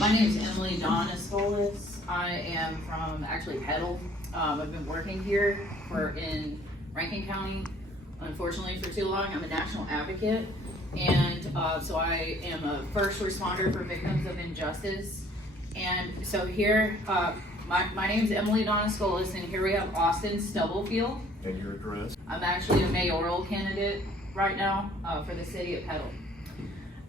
My name is Emily Donastolis. I am from actually Petal. I've been working here in Rankin County, unfortunately, for too long. I'm a national advocate, and so I am a first responder for victims of injustice. And so here, my name is Emily Donastolis, and here we have Austin Stubblefield. And your address? I'm actually a mayoral candidate right now for the city of Petal.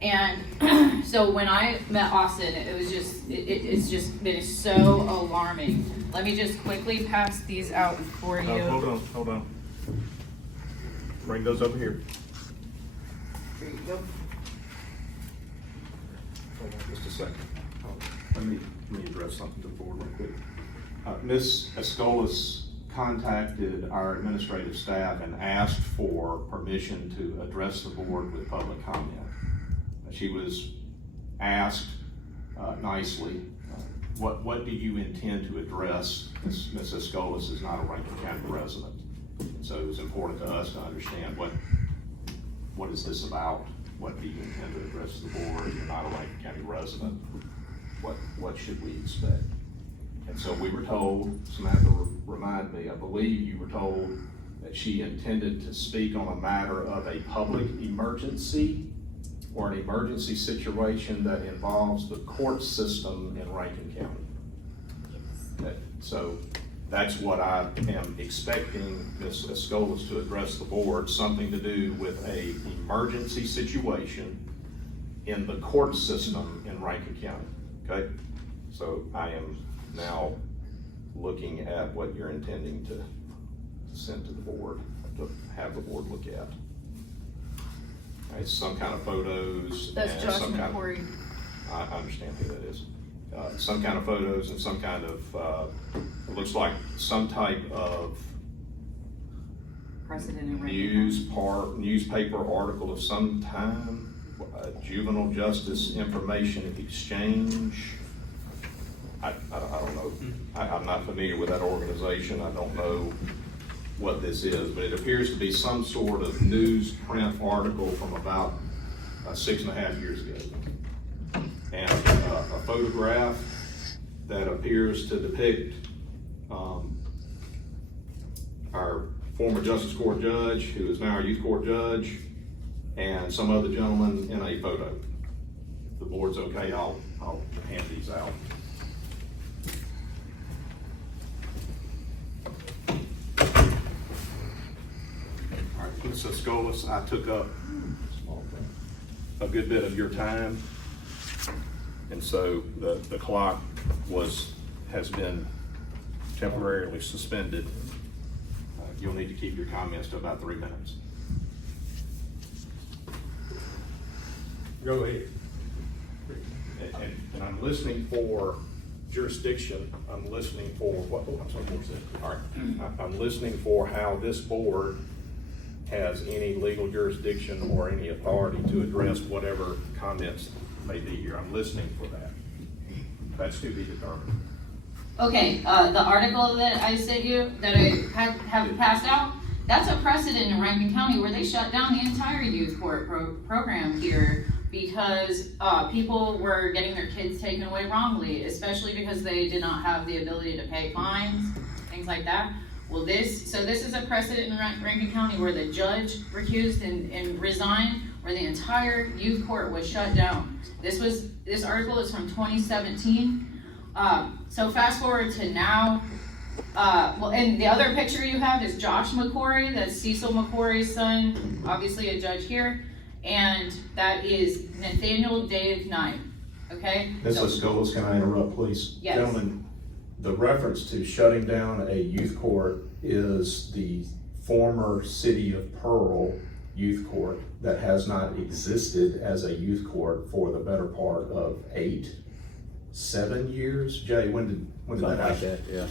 And so when I met Austin, it was just, it's just been so alarming. Let me just quickly pass these out for you. Hold on. Bring those over here. Here you go. Hold on just a second. Let me address something to the board real quick. Ms. Escolas contacted our administrative staff and asked for permission to address the board with public comment. She was asked nicely, what do you intend to address? Ms. Escolas is not a Rankin County resident. So it was important to us to understand what is this about? What do you intend to address to the board? You're not a Rankin County resident. What should we expect? And so we were told, Samantha remind me, I believe you were told that she intended to speak on a matter of a public emergency or an emergency situation that involves the court system in Rankin County. So that's what I am expecting Ms. Escolas to address the board, something to do with a emergency situation in the court system in Rankin County, okay? So I am now looking at what you're intending to send to the board, to have the board look at. It's some kind of photos. That's Josh McCory. I understand who that is. Some kind of photos and some kind of, it looks like some type of newspaper article of some time, juvenile justice information exchange. I don't know. I'm not familiar with that organization. I don't know what this is, but it appears to be some sort of newsprint article from about 6.5 years ago. And a photograph that appears to depict our former Justice Court judge, who is now our youth court judge, and some other gentleman in a photo. If the board's okay, I'll hand these out. Ms. Escolas, I took up a good bit of your time, and so the clock has been temporarily suspended. You'll need to keep your comments to about 3 minutes. Go ahead. And I'm listening for jurisdiction. I'm listening for what? Oh, I'm sorry. All right. I'm listening for how this board has any legal jurisdiction or any authority to address whatever comments may be here. I'm listening for that. That's to be determined. Okay, the article that I sent you, that I have passed out, that's a precedent in Rankin County where they shut down the entire youth court program here because people were getting their kids taken away wrongly, especially because they did not have the ability to pay fines, things like that. Well, this is a precedent in Rankin County where the judge recused and resigned, where the entire youth court was shut down. This article is from 2017. So fast forward to now. Well, and the other picture you have is Josh McCory. That's Cecil McCory's son, obviously a judge here, and that is Nathaniel Dave Knight. Okay. Ms. Escolas, can I interrupt, please? Yes. Gentlemen, the reference to shutting down a youth court is the former City of Pearl youth court that has not existed as a youth court for the better part of 7 years. Jay, when did that happen? Yeah.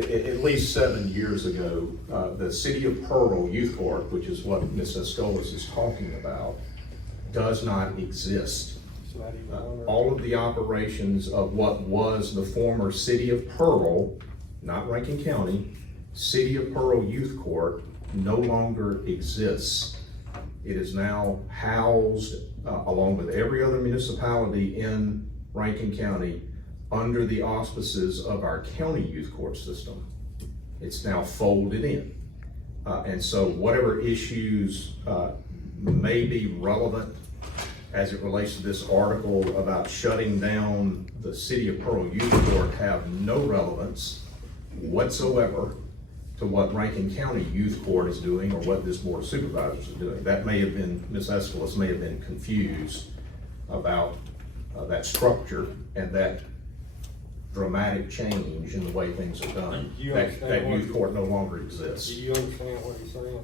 At least 7 years ago, the City of Pearl Youth Court, which is what Ms. Escolas is talking about, does not exist. All of the operations of what was the former City of Pearl, not Rankin County, City of Pearl Youth Court no longer exists. It is now housed along with every other municipality in Rankin County under the auspices of our county youth court system. It's now folded in. And so whatever issues may be relevant as it relates to this article about shutting down the City of Pearl Youth Court have no relevance whatsoever to what Rankin County Youth Court is doing or what this Board of Supervisors is doing. That may have been, Ms. Escalus may have been confused about that structure and that dramatic change in the way things are done. That youth court no longer exists. Do you understand what he's saying?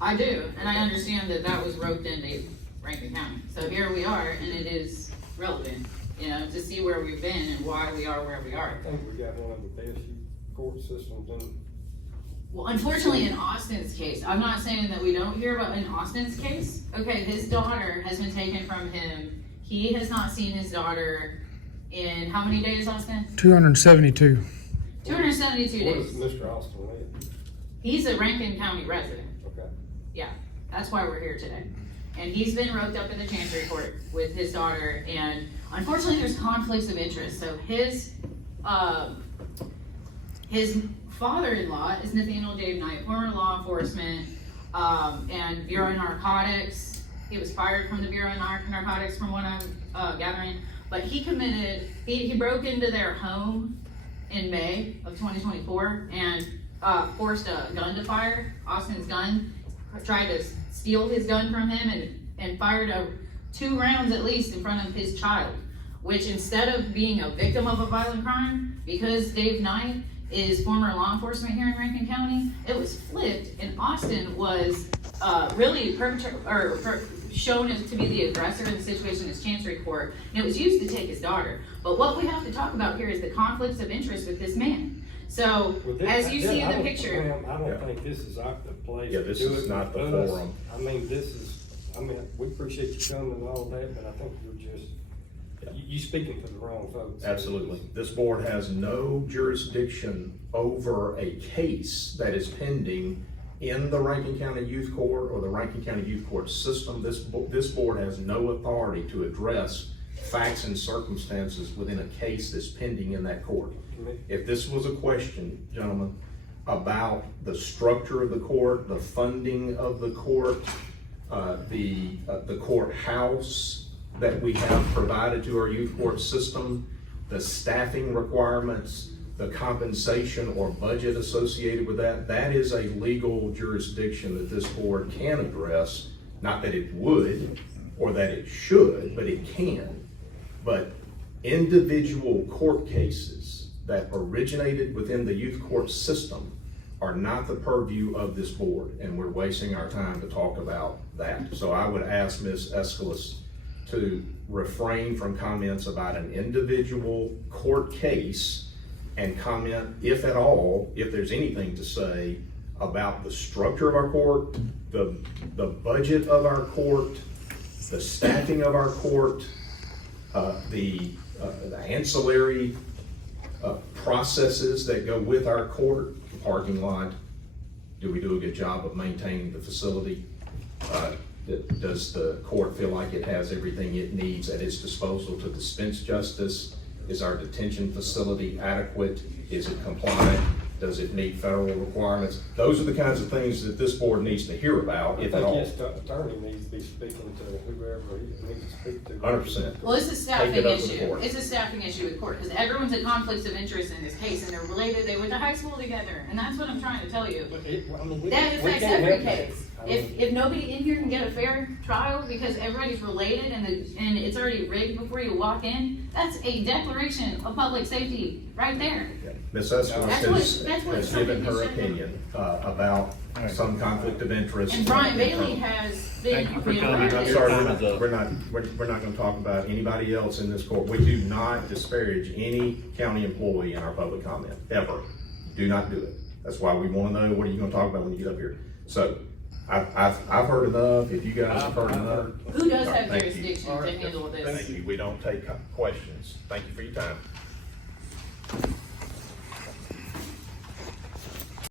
I do, and I understand that that was roped into Rankin County. So here we are, and it is relevant, you know, to see where we've been and why we are where we are. I think we got one of the best court systems in. Well, unfortunately, in Austin's case, I'm not saying that we don't hear about in Austin's case. Okay, his daughter has been taken from him. He has not seen his daughter in how many days, Austin? 272. 272 Where days. does Mr. Austin live? He's a Rankin County resident. Okay. Yeah, that's why we're here today. And he's been roped up in the Chancery Court with his daughter, and unfortunately there's conflicts of interest. So his father-in-law is Nathaniel Dave Knight, former law enforcement and Bureau of Narcotics. He was fired from the Bureau of Narcotics from what I'm gathering. But he broke into their home in May of 2024 and forced a gun to fire, Austin's gun, tried to steal his gun from him and fired 2 rounds at least in front of his child, which instead of being a victim of a violent crime, because Dave Knight is former law enforcement here in Rankin County, it was flipped and Austin was really shown as to be the aggressor in the situation as Chancery Court, and it was used to take his daughter. But what we have to talk about here is the conflicts of interest with this man. So, as you see in the picture, I don't think this is the place Yeah, to this do is it not the with us. forum. I mean, we appreciate you coming and all that, but I think you're just, you speaking for the wrong folks. Absolutely. This board has no jurisdiction over a case that is pending in the Rankin County Youth Court or the Rankin County Youth Court system. This board has no authority to address facts and circumstances within a case that's pending in that court. If this was a question, gentlemen, about the structure of the court, the funding of the court, the courthouse that we have provided to our youth court system, the staffing requirements, the compensation or budget associated with that, that is a legal jurisdiction that this board can address. Not that it would or that it should, but it can. But individual court cases that originated within the youth court system are not the purview of this board, and we're wasting our time to talk about that. So I would ask Ms. Escalus to refrain from comments about an individual court case and comment, if at all, if there's anything to say about the structure of our court, the budget of our court, the staffing of our court, the ancillary processes that go with our court, the parking lot. Do we do a good job of maintaining the facility? Does the court feel like it has everything it needs at its disposal to dispense justice? Is our detention facility adequate? Is it compliant? Does it meet federal requirements? Those are the kinds of things that this board needs to hear about, if at all. I think his attorney needs to be speaking to whoever he needs to speak to. 100%. well, it's a staffing Take it up with the issue. court. It's a staffing issue with court, because everyone's at conflicts of interest in this case, and they're related, they went to high school together, and that's what I'm trying to tell you. But we That can't affects help every that. case. I mean, If nobody in here can get a fair trial because everybody's related and it's already rigged before you walk in, that's a declaration of public safety right there. Ms. Escalus That's what has given her something should opinion about some conflict of interest. And Brian Bailey has been. Thank you for coming. I'm sorry, we're not gonna talk about anybody else in this court. We do not disparage any county employee in our public comment, ever. Do not do it. That's why we wanna know, what are you gonna talk about when you get up here? So, I've heard enough. If you guys have heard enough. Who does have Thank you. jurisdiction to handle this? Thank you. We don't take questions. Thank you for your time.